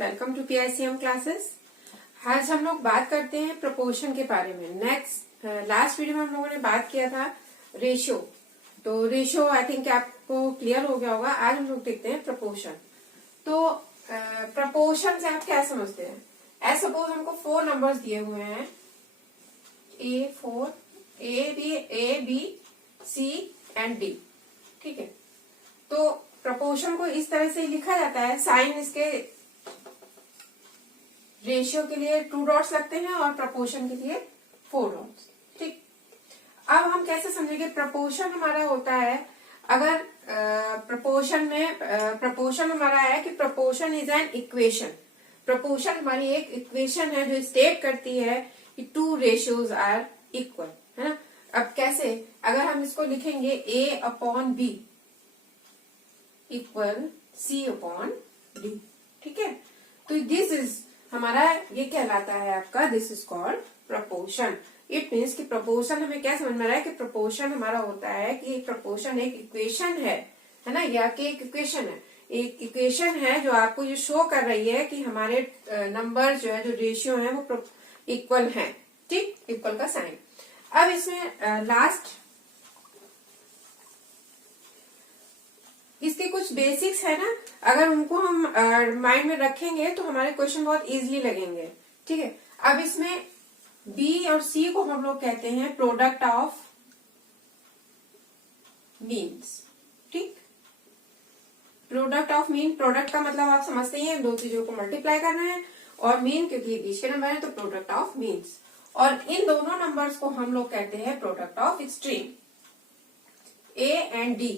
Welcome to PICM classes. आज हम लोग बात करते हैं प्रपोर्शन के बारे में। लास्ट वीडियो में हम लोगों ने बात किया था रेशियो। तो रेशियो आई थिंक आपको क्लियर हो गया होगा। आज हम लोग देखते हैं प्रपोर्शन। तो प्रपोर्शन से आप क्या समझते हैं? एज सपोज हमको 4 नंबर्स दिए हुए हैं, A B C and D। ठीक है, तो प्रपोर्शन को इस तरह से लिखा जाता है। साइन इसके रेशियो के लिए 2 डॉट्स लगते हैं और प्रपोर्शन के लिए 4 डॉट्स। ठीक, अब हम कैसे समझेंगे? प्रपोर्शन हमारा होता है, अगर प्रपोर्शन हमारा है कि proportion is an equation. Proportion हमारी एक इक्वेशन है जो स्टेट करती है कि 2 रेशियोज आर इक्वल, है ना। अब कैसे? अगर हम इसको लिखेंगे A/B इक्वल C/D। ठीक है, तो दिस इज हमारा, ये कहलाता है आपका, this is called proportion. It means कि प्रपोर्शन हमें क्या समझ में आ रहा है कि प्रपोर्शन हमारा होता है कि प्रपोर्शन एक इक्वेशन है ना, या कि एक इक्वेशन है। एक इक्वेशन है जो आपको ये शो कर रही है कि हमारे नंबर जो है, जो रेशियो है, वो इक्वल है। ठीक, इक्वल का साइन। अब इसमें लास्ट इसके कुछ बेसिक्स है ना, अगर उनको हम माइंड में रखेंगे तो हमारे क्वेश्चन बहुत इजीली लगेंगे। ठीक है, अब इसमें B और C को हम लोग कहते हैं प्रोडक्ट ऑफ मीन्स। ठीक, प्रोडक्ट ऑफ मीन, प्रोडक्ट का मतलब आप समझते ही हैं, 2 चीजों को मल्टीप्लाई करना है, और मीन क्योंकि बीच के नंबर है तो प्रोडक्ट ऑफ मीन्स। और इन दोनों नंबर्स को हम लोग कहते हैं product of extreme, A and D।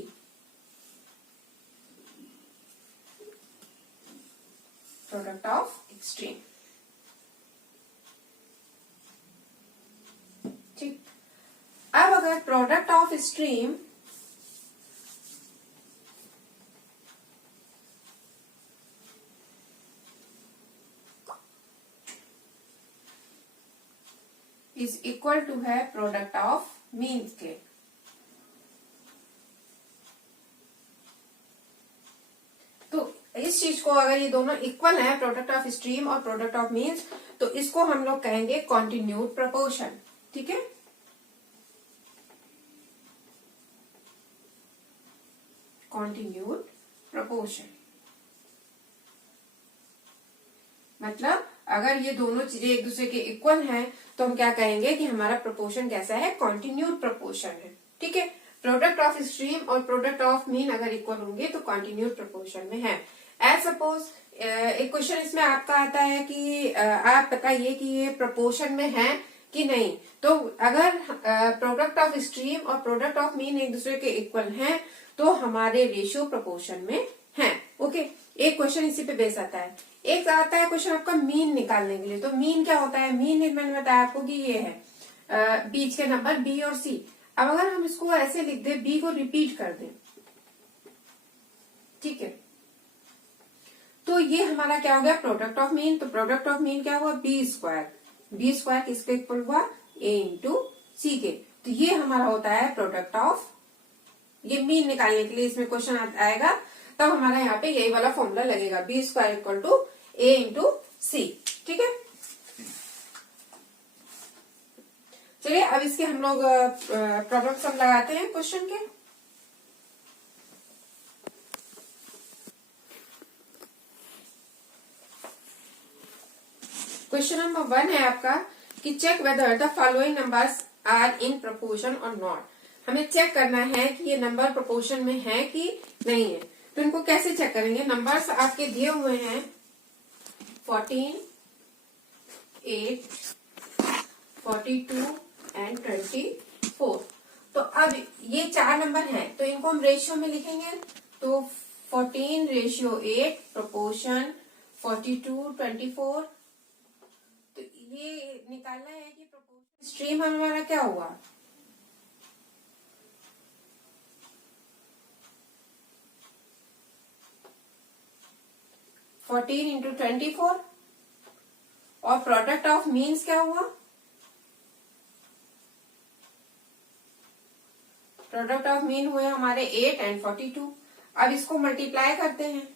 Product of extreme. ठीक, अब अगर product of extreme is equal to है प्रोडक्ट ऑफ मीन्स के, तो इस चीज को, अगर ये दोनों इक्वल है, प्रोडक्ट ऑफ एक्सट्रीम और प्रोडक्ट ऑफ मीन्स, तो इसको हम लोग कहेंगे कॉन्टिन्यूड प्रपोर्शन। ठीक है, कॉन्टिन्यूड प्रपोर्शन मतलब अगर ये दोनों चीजें एक दूसरे के इक्वल हैं तो हम क्या कहेंगे कि हमारा प्रपोर्शन कैसा है? कॉन्टिन्यूड प्रपोर्शन है। ठीक है, प्रोडक्ट ऑफ एक्सट्रीम और प्रोडक्ट ऑफ मीन अगर इक्वल होंगे तो कॉन्टिन्यूड प्रपोर्शन में है। एज सपोज एक क्वेश्चन इसमें आपका आता है कि आप बताइए कि ये प्रपोर्शन में है कि नहीं। तो अगर प्रोडक्ट ऑफ एक्सट्रीम और प्रोडक्ट ऑफ मीन एक दूसरे के इक्वल हैं तो हमारे रेशियो प्रपोर्शन में है। ओके, एक क्वेश्चन इसी पे बेस आता है। एक आता है क्वेश्चन आपका मीन निकालने के लिए। तो मीन क्या होता है? मीन मैंने बताया आपको कि ये है बीच के नंबर B और C। अब अगर हम इसको ऐसे लिख दे, B को रिपीट कर दें, ठीक है, तो ये हमारा क्या हो गया? Product of mean. तो प्रोडक्ट ऑफ मीन क्या हुआ? B square. B स्क्वायर किसके इक्वल हुआ? A इंटू C के। तो ये हमारा होता है प्रोडक्ट ऑफ, ये मीन निकालने के लिए इसमें क्वेश्चन आएगा तब हमारा यहाँ पे यही वाला फॉर्मूला लगेगा, B square equal to A into C। ठीक है, चलिए अब इसके हम लोग प्रॉब्लम सम लगाते हैं क्वेश्चन के। क्वेश्चन नंबर 1 है आपका कि check whether the following numbers are in proportion और नॉट। हमें चेक करना है कि ये नंबर प्रपोर्शन में है कि नहीं है। तो इनको कैसे चेक करेंगे? नंबर्स आपके दिए हुए हैं 14, 8, 42 एंड 24। तो अब ये 4 नंबर हैं, तो इनको हम रेशियो में लिखेंगे। तो 14 रेशियो 8 प्रपोर्शन 42 24। तो ये निकालना है कि प्रपोर्शन स्ट्रीम हमारा क्या हुआ? Fourteen into 24। और प्रोडक्ट ऑफ मीन्स क्या हुआ? प्रोडक्ट ऑफ मीन हुए हमारे 8 एंड 42। अब इसको मल्टीप्लाई करते हैं।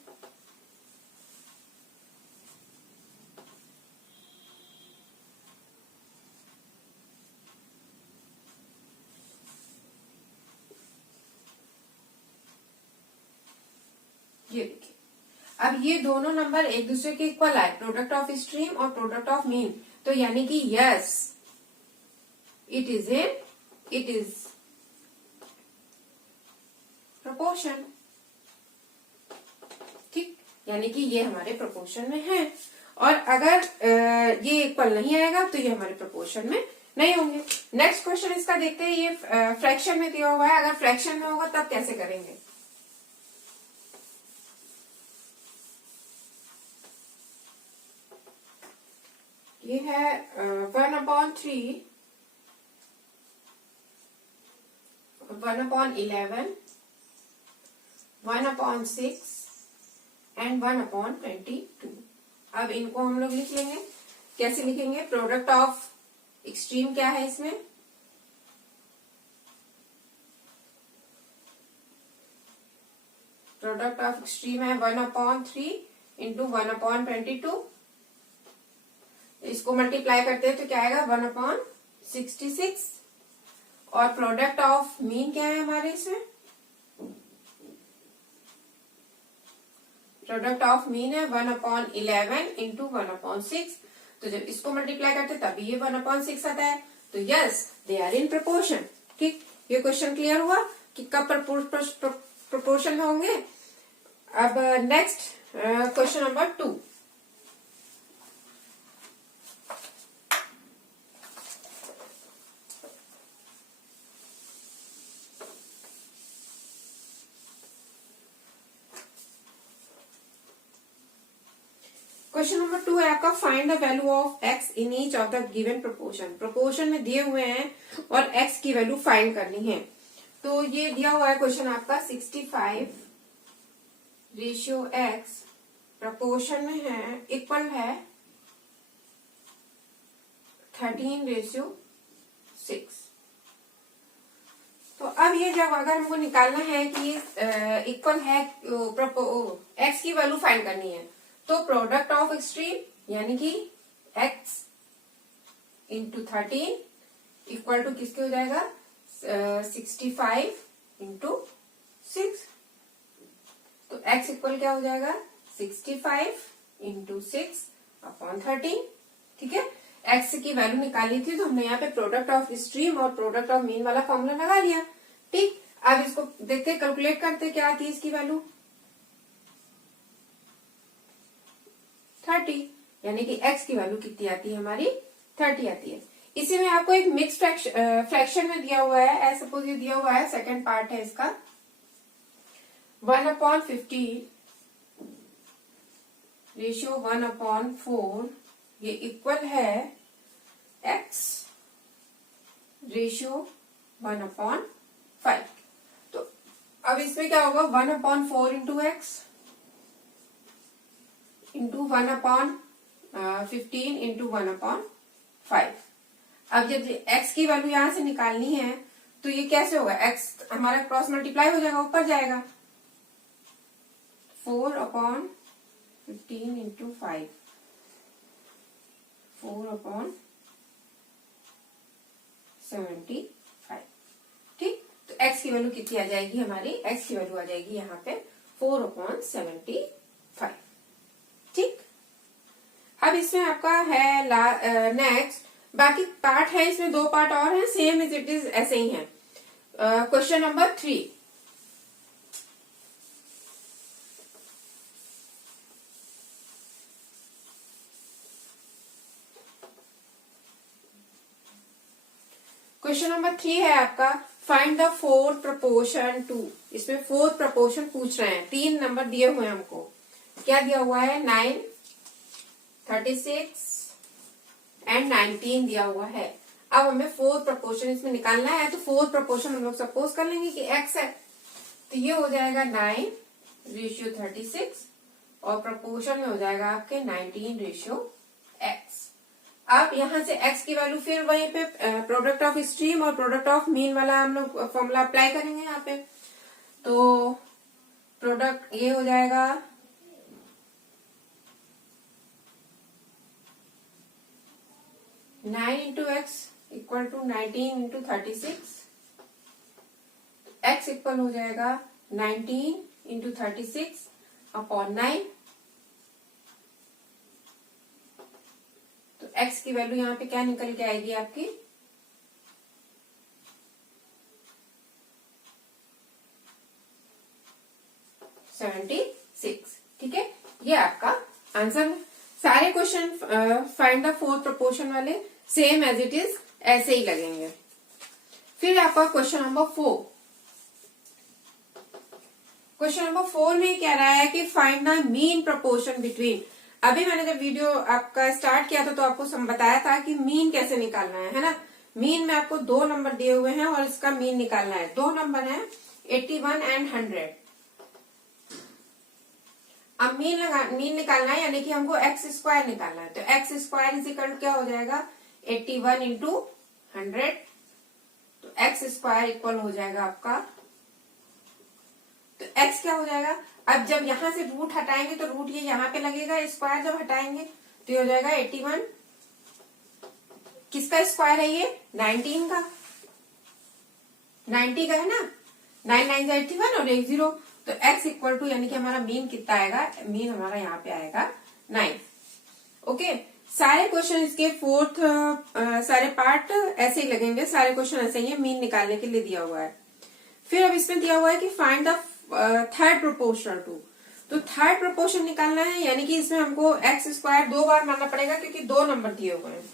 ये देखिए, अब ये दोनों नंबर एक दूसरे के इक्वल आए, प्रोडक्ट ऑफ स्ट्रीम और प्रोडक्ट ऑफ मीन, तो यानी कि यस इट इज प्रोपोर्शन। ठीक, यानी कि ये हमारे प्रोपोर्शन में है। और अगर ये इक्वल नहीं आएगा तो ये हमारे प्रोपोर्शन में नहीं होंगे। नेक्स्ट क्वेश्चन इसका देखते हैं, ये फ्रैक्शन में दिया हुआ है, अगर फ्रैक्शन में होगा तब कैसे करेंगे। ये है 1/3, 1/11, 1/6 एंड 1/22। अब इनको हम लोग लिख लेंगे। कैसे लिखेंगे? प्रोडक्ट ऑफ एक्सट्रीम क्या है इसमें? प्रोडक्ट ऑफ एक्सट्रीम है 1/3 इंटू 1/22। इसको मल्टीप्लाई करते हैं तो क्या आएगा? 1/66। और प्रोडक्ट ऑफ मीन क्या है हमारे इसमें? प्रोडक्ट ऑफ मीन है 1/11 इंटू 1/6। तो जब इसको मल्टीप्लाई करते हैं तभी ये 1/6 आता है। तो yes they are in proportion. ठीक, ये क्वेश्चन क्लियर हुआ कि कब प्रोपोर्शन में होंगे। अब next question number 2। Question number 2 है आपका, find the value of x in each of the given proportion. Proportion में दिए हुए हैं और x की वैल्यू फाइंड करनी है। तो ये दिया हुआ है क्वेश्चन आपका 65:x प्रोपोर्शन में है, इक्वल है 13:6। तो अब ये जब अगर हमको निकालना है कि इक्वल है, x की वैल्यू फाइंड करनी है, तो प्रोडक्ट ऑफ एक्सट्रीम यानी कि x इंटू 13 इक्वल टू किसके हो जाएगा? 65 इंटू 6। तो x इक्वल क्या हो जाएगा? 65 इंटू 6/13। ठीक है, x की वैल्यू निकाली थी तो हमने यहाँ पे प्रोडक्ट ऑफ स्ट्रीम और प्रोडक्ट ऑफ मीन वाला फॉर्मूला लगा लिया। ठीक, अब इसको देखते कैलकुलेट करते क्या आती है इसकी वैल्यू? 30, यानी कि x की वैल्यू कितनी आती है हमारी? 30 आती है। इसी में आपको एक मिक्स फ्रैक्शन में दिया हुआ है, एज सपोज ये दिया हुआ है, सेकंड पार्ट है इसका 1/15 रेशियो 1/4, ये इक्वल है x रेशियो 1/5। तो अब इसमें क्या होगा? 1/4 इंटू एक्स इंटू 1/15 इंटू 1/5। अब जब x की वैल्यू यहां से निकालनी है तो ये कैसे होगा? x हमारा क्रॉस मल्टीप्लाई हो जाएगा, ऊपर जाएगा। 4/15 इंटू 5, 4/75। ठीक, तो x की वैल्यू कितनी आ जाएगी हमारी? x की वैल्यू आ जाएगी यहाँ पे 4/75। ठीक, अब इसमें आपका है नेक्स्ट, बाकी पार्ट है इसमें 2 पार्ट और हैं, सेम इज इट इज ऐसे ही है। Question number 3। क्वेश्चन नंबर 3 है आपका, find the fourth proportion to. इसमें फोर्थ प्रोपोर्शन पूछ रहे हैं, 3 नंबर दिए हुए हैं हमको। क्या दिया हुआ है? 9, 36 एंड 19 दिया हुआ है। अब हमें फोर्थ प्रोपोर्शन इसमें निकालना है, तो फोर्थ प्रोपोर्शन हम लोग सपोज कर लेंगे कि x है, तो ये हो जाएगा 9:36 और प्रोपोर्शन में हो जाएगा आपके 19:x। अब यहां से x की वैल्यू फिर वहीं पे प्रोडक्ट ऑफ स्ट्रीम और प्रोडक्ट ऑफ मीन वाला हम लोग फॉर्मूला अप्लाई करेंगे यहाँ पे। तो प्रोडक्ट ये हो जाएगा 9 into x equal to 19 into 36। X equal हो जाएगा 19 इंटू 36 अपॉन 9। तो x की वैल्यू यहाँ पे क्या निकल के आएगी आपकी 76। ठीक है, ये आपका आंसर है। सारे question find the fourth proportion वाले सेम एज इट इज ऐसे ही लगेंगे। फिर आपका क्वेश्चन नंबर 4। क्वेश्चन नंबर 4 में कह रहा है कि find the mean proportion between. अभी मैंने जब वीडियो आपका स्टार्ट किया था तो आपको बताया था कि मीन कैसे निकालना है ना। मीन में आपको 2 नंबर दिए हुए हैं और इसका मीन निकालना है। 2 नंबर है 81 एंड 100। अब मीन निकालना है यानी कि हमको एक्स स्क्वायर निकालना है। तो एक्स स्क्वायर इज इक्वल क्या हो जाएगा 81 इंटू 100। तो एक्स स्क्वायर इक्वल हो जाएगा आपका, तो एक्स क्या हो जाएगा, अब जब यहां से रूट हटाएंगे तो रूट ये यहाँ पे लगेगा, स्क्वायर जब हटाएंगे तो ये हो जाएगा 81। किसका स्क्वायर है ये 19 का, 90 का है ना। 9 9 81 और 1 0। तो x इक्वल टू यानी कि हमारा मीन कितना आएगा, मीन हमारा यहाँ पे आएगा 9। ओके, सारे क्वेश्चन इसके फोर्थ सारे पार्ट ऐसे ही लगेंगे, सारे क्वेश्चन ऐसे ही है, मीन निकालने के लिए दिया हुआ है। फिर अब इसमें दिया हुआ है कि find the third proportional to. तो थर्ड प्रोपोर्शन निकालना है यानी कि इसमें हमको एक्स स्क्वायर 2 बार मानना पड़ेगा क्योंकि 2 नंबर दिए हुए हैं।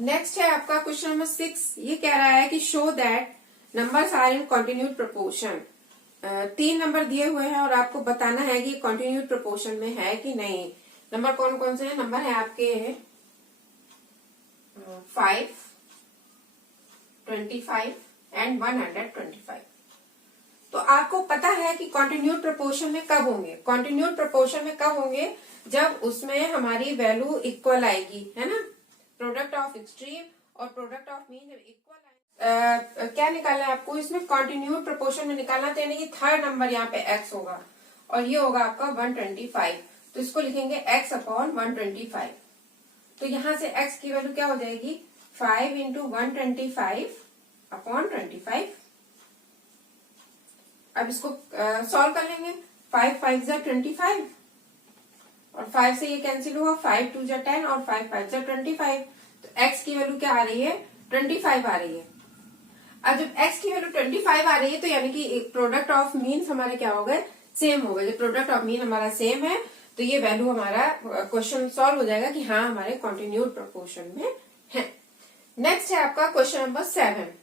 नेक्स्ट है आपका क्वेश्चन नंबर 6। ये कह रहा है कि show that numbers are in continued proportion. 3 number दिए हुए हैं और आपको बताना है कि कॉन्टिन्यूड प्रोपोर्शन में है कि नहीं। नंबर कौन कौन से हैं, नंबर है आपके 5, 25 एंड 125। तो आपको पता है कि कॉन्टिन्यूड प्रोपोर्शन में कब होंगे, कॉन्टिन्यूड प्रोपोर्शन में कब होंगे जब उसमें हमारी वैल्यू इक्वल आएगी, है ना। प्रोडक्ट ऑफ एक्सट्रीम और प्रोडक्ट ऑफ मीन जब इक्वल आए, क्या निकालना है आपको इसमें कॉन्टिन्यूड प्रोपोर्शन में निकालना, तो यानी कि थर्ड नंबर यहाँ पे x होगा और ये होगा आपका 125। तो इसको लिखेंगे x अपॉन 125। तो यहां से x की वैल्यू क्या हो जाएगी 5 इंटू 125 अपॉन 25। अब इसको सॉल्व कर लेंगे। 5 5 जा 25 और 5 से ये कैंसिल हुआ, 5 2 जा 10 और 5 5 जा 25। तो x की वैल्यू क्या आ रही है 25 आ रही है। अब जब x की वैल्यू 25 आ रही है तो यानी कि प्रोडक्ट ऑफ मीन हमारे क्या हो गए सेम हो गए। जब प्रोडक्ट ऑफ मीन हमारा सेम है तो ये वैल्यू हमारा क्वेश्चन सॉल्व हो जाएगा कि हाँ हमारे कॉन्टिन्यूड प्रोपोर्शन में है। नेक्स्ट है आपका क्वेश्चन नंबर 7।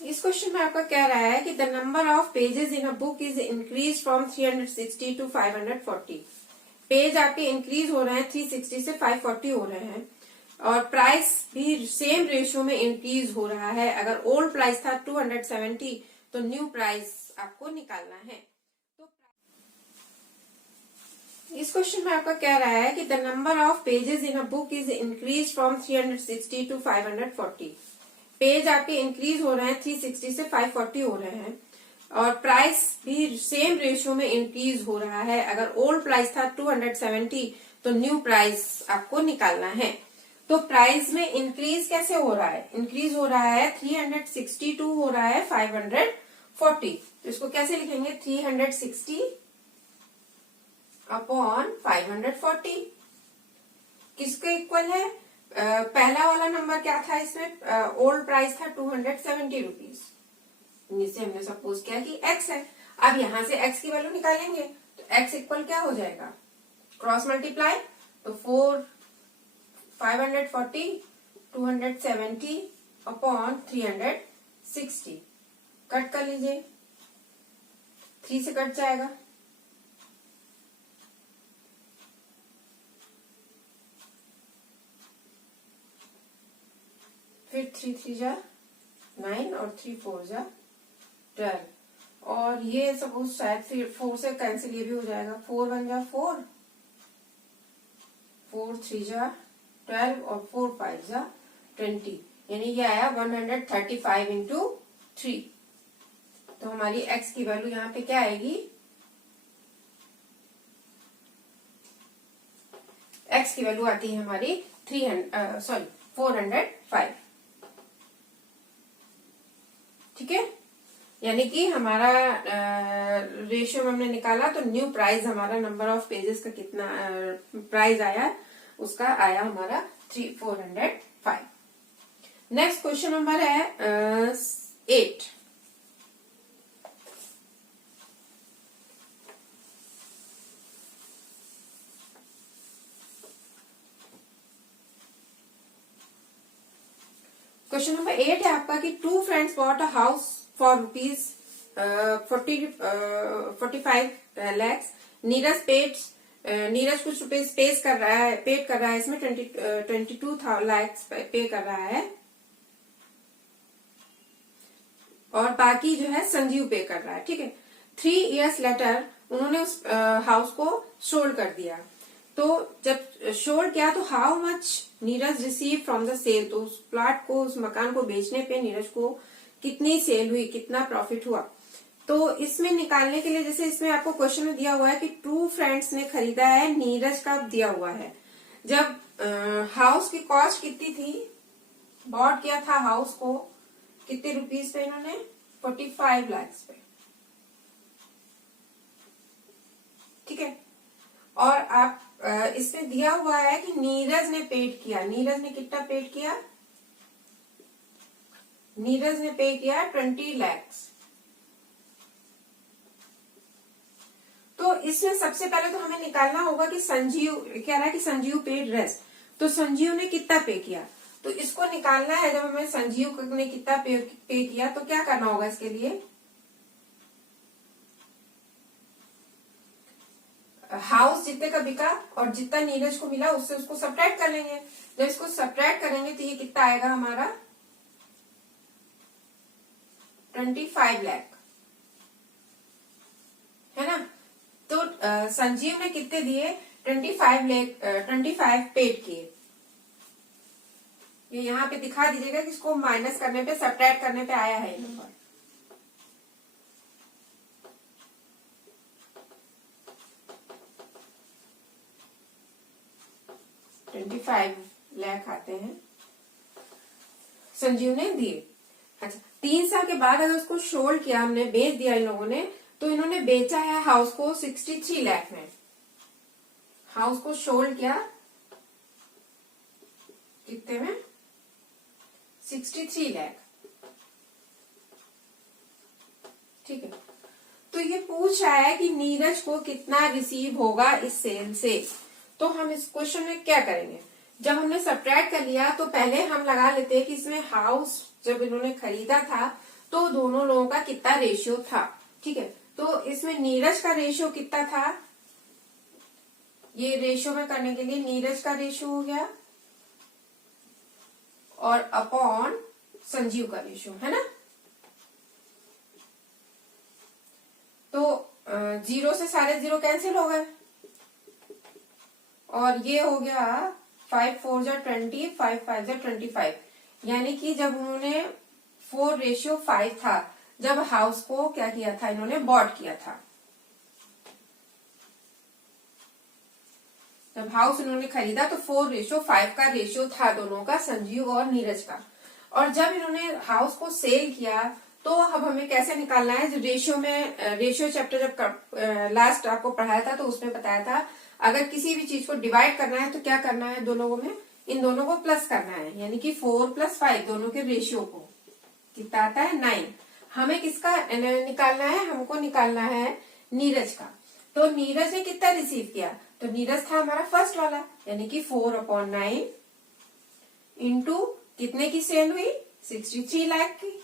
इस क्वेश्चन में आपका कह रहा है कि the number of pages in a book is increase from 360 to 540। Page आपके इंक्रीज हो रहे हैं 360 से 540 हो रहे हैं और प्राइस भी सेम रेशियो में इंक्रीज हो रहा है। अगर ओल्ड प्राइस था 270 तो न्यू प्राइस आपको निकालना है। तो इस क्वेश्चन में आपका कह रहा है कि the number of pages in a book is increase from 360 to 540। Page आपके इंक्रीज हो रहे हैं 360 से 540 हो रहे हैं और प्राइस भी सेम रेशियो में इंक्रीज हो रहा है। अगर ओल्ड प्राइस था 270 तो न्यू प्राइस आपको निकालना है। तो प्राइस में इंक्रीज कैसे हो रहा है, इंक्रीज हो रहा है 362 हो रहा है 540। तो इसको कैसे लिखेंगे 360 अपॉन 540 किसके इक्वल है। पहला वाला नंबर क्या था इसमें, ओल्ड प्राइस था 270 रुपीज, जिसे हमने सपोज किया कि x है। अब यहां से x की वैल्यू निकालेंगे तो x इक्वल क्या हो जाएगा क्रॉस मल्टीप्लाई, तो 540 270 अपॉन 360 कट कर लीजिए, 3 से कट जाएगा, फिर 3 3 जा 9 और 3 4 जा 12 और ये सपोज शायद फिर 4 से कैंसिल ये भी हो जाएगा, 4 1 जा 4 4 3 जा 12 और 4 5 जा 20, यानी ये आया 135 इंटू 3। तो हमारी x की वैल्यू यहाँ पे क्या आएगी, x की वैल्यू आती है हमारी 405। ठीक है, यानी कि हमारा रेशियो में हमने निकाला तो न्यू प्राइस हमारा नंबर ऑफ पेजेस का कितना प्राइस आया, उसका आया हमारा 405। नेक्स्ट क्वेश्चन नंबर है 8। क्वेश्चन नंबर 8 है आपका कि 2 friends bought a house for rupees 45 lakhs। Neeraj कुछ रुपए पेड कर रहा है इसमें 22 lakhs पे कर रहा है, और बाकी जो है संजीव पे कर रहा है। ठीक है, 3 years लेटर उन्होंने उस हाउस को सोल्ड कर दिया। तो जब सोल्ड किया तो how much Neeraj receive from the sale, तो उस प्लॉट को, उस मकान को बेचने पे नीरज को कितनी सेल हुई, कितना प्रॉफिट हुआ। तो इसमें निकालने के लिए, जैसे इसमें आपको क्वेश्चन में दिया हुआ है कि 2 फ्रेंड्स ने खरीदा है, नीरज का दिया हुआ है। जब हाउस की कॉस्ट कितनी थी, बॉट किया था हाउस को कितने रुपीज पे इन्होंने, 45 lakhs पे। ठीक है, और आप इसमें दिया हुआ है कि नीरज ने पेड किया। नीरज ने कितना पेड किया, नीरज ने पे किया 20 lakhs। तो इसमें सबसे पहले तो हमें निकालना होगा कि संजीव कह रहा है कि संजीव पेड रेस्ट, तो संजीव ने कितना पे किया, तो इसको निकालना है। जब हमें संजीव ने कितना पे किया तो क्या करना होगा इसके लिए, हाउस जितने का बिका और जितना नीरज को मिला उससे उसको सब्ट्रैक्ट कर लेंगे। जब इसको सब्ट्रैक्ट करेंगे तो ये कितना आएगा हमारा 25 लाख, है ना। तो संजीव ने कितने दिए, 25 पेड किए। ये यहाँ पे दिखा दीजिएगा कि इसको माइनस करने पे, सब्ट्रैक्ट करने पे आया है नंबर। $25 लाख आते हैं, संजीव ने दिए। अच्छा, 3 साल के बाद अगर उसको सोल्ड किया, हमने बेच दिया इन लोगों ने, तो इन्होंने बेचा है हाउस को 63 लाख में। हाउस को सोल्ड किया कितने में, 63 लाख। ठीक है, तो ये पूछ रहा है कि नीरज को कितना रिसीव होगा इस सेल से। तो हम इस क्वेश्चन में क्या करेंगे, जब हमने सब्ट्रैक्ट कर लिया तो पहले हम लगा लेते हैं कि इसमें हाउस जब इन्होंने खरीदा था तो दोनों लोगों का कितना रेशियो था। ठीक है, तो इसमें नीरज का रेशियो कितना था, ये रेशियो में करने के लिए नीरज का रेशियो हो गया और अपॉन संजीव का रेशियो, है ना। तो 0 से सारे 0 कैंसिल हो गए और ये हो गया 5 4 जा 20, 5 5 जा 25। यानी कि जब उन्होंने 4:5 था, जब हाउस को क्या किया था, इन्होंने बॉट किया था। जब हाउस इन्होंने खरीदा तो 4:5 का रेशियो था दोनों का, संजीव और नीरज का। और जब इन्होंने हाउस को सेल किया तो अब हमें कैसे निकालना है, जो रेशियो में, रेशियो चैप्टर जब लास्ट आपको पढ़ाया था तो उसमें बताया था, अगर किसी भी चीज को डिवाइड करना है तो क्या करना है, दो लोगों में इन दोनों को प्लस करना है, यानी कि 4 + 5 दोनों के रेशियो को कितना आता है 9। हमें किसका निकालना है, हमको निकालना है नीरज का। तो नीरज ने कितना रिसीव किया, तो नीरज था हमारा फर्स्ट वाला, यानी कि 4/9 इंटू कितने की सेल हुई, 63 लाख की।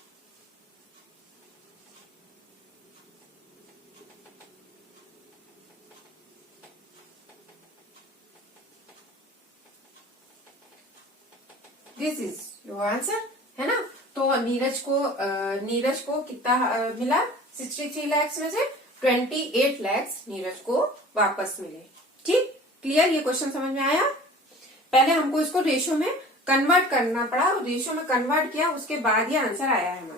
दिस इज योर आंसर, है ना। तो नीरज को कितना मिला, 63 lakhs में से 28 lakhs नीरज को वापस मिले। ठीक, क्लियर, ये क्वेश्चन समझ में आया। पहले हमको इसको रेशो में कन्वर्ट करना पड़ा, और रेशो में कन्वर्ट किया, उसके बाद ये आंसर आया है हमारा।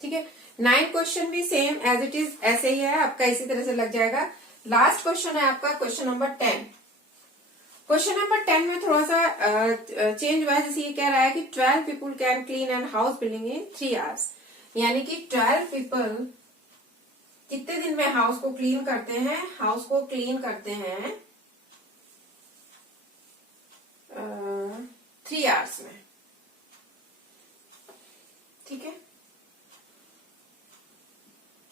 ठीक है, 9 क्वेश्चन भी सेम एज इट इज ऐसे ही है आपका, इसी तरह से लग जाएगा। लास्ट क्वेश्चन है आपका क्वेश्चन नंबर 10। क्वेश्चन नंबर 10 में थोड़ा सा चेंज हुआ है। जैसे ये कह रहा है कि 12 people can clean and house building in 3 hours, यानी कि 12 पीपल कितने दिन में हाउस को क्लीन करते हैं? हाउस को क्लीन करते हैं 3 आवर्स में। ठीक है,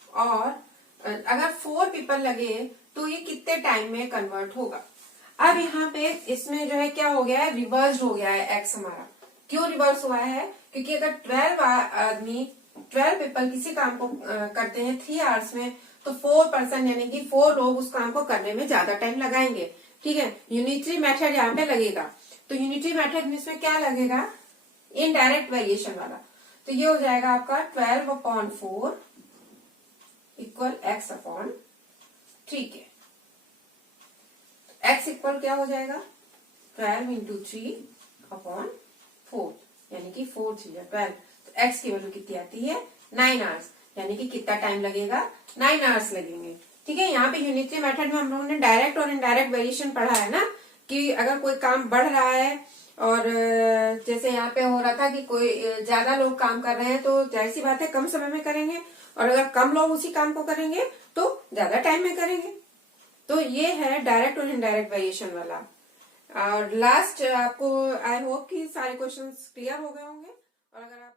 और अगर 4 पीपल लगे तो ये कितने टाइम में कन्वर्ट होगा? अब यहाँ पे इसमें जो है क्या हो गया है, रिवर्स हो गया है एक्स हमारा। क्यों रिवर्स हुआ है? क्योंकि अगर 12 पीपल किसी काम को करते हैं 3 आवर्स में, तो 4 पर्सन यानी कि 4 लोग उस काम को करने में ज्यादा टाइम लगाएंगे। ठीक है, यूनिटरी मेथड यहाँ पे लगेगा। तो यूनिटरी मेथड में इसमें क्या लगेगा? इनडायरेक्ट वेरिएशन वाला। तो ये हो जाएगा आपका 12/4 इक्वल x अपॉन 3 के। x इक्वल क्या हो जाएगा? 12 इंटू 3/4, यानी कि 4 3 12। तो x की वैल्यू कितनी आती है? 9 आवर्स, यानी कि कितना टाइम लगेगा? 9 आवर्स लगेंगे। ठीक है, यहाँ पे यूनिटरी मेथड में हम लोगों ने डायरेक्ट और इनडायरेक्ट वेरिएशन पढ़ा है ना, कि अगर कोई काम बढ़ रहा है और जैसे यहाँ पे हो रहा था कि कोई ज्यादा लोग काम कर रहे हैं, तो जाहिर सी बात है कम समय में करेंगे, और अगर कम लोग उसी काम को करेंगे तो ज्यादा टाइम में करेंगे। तो ये है डायरेक्ट और इनडायरेक्ट वेरिएशन वाला। और लास्ट आपको आई होप कि सारे क्वेश्चंस क्लियर हो गए होंगे। और अगर आप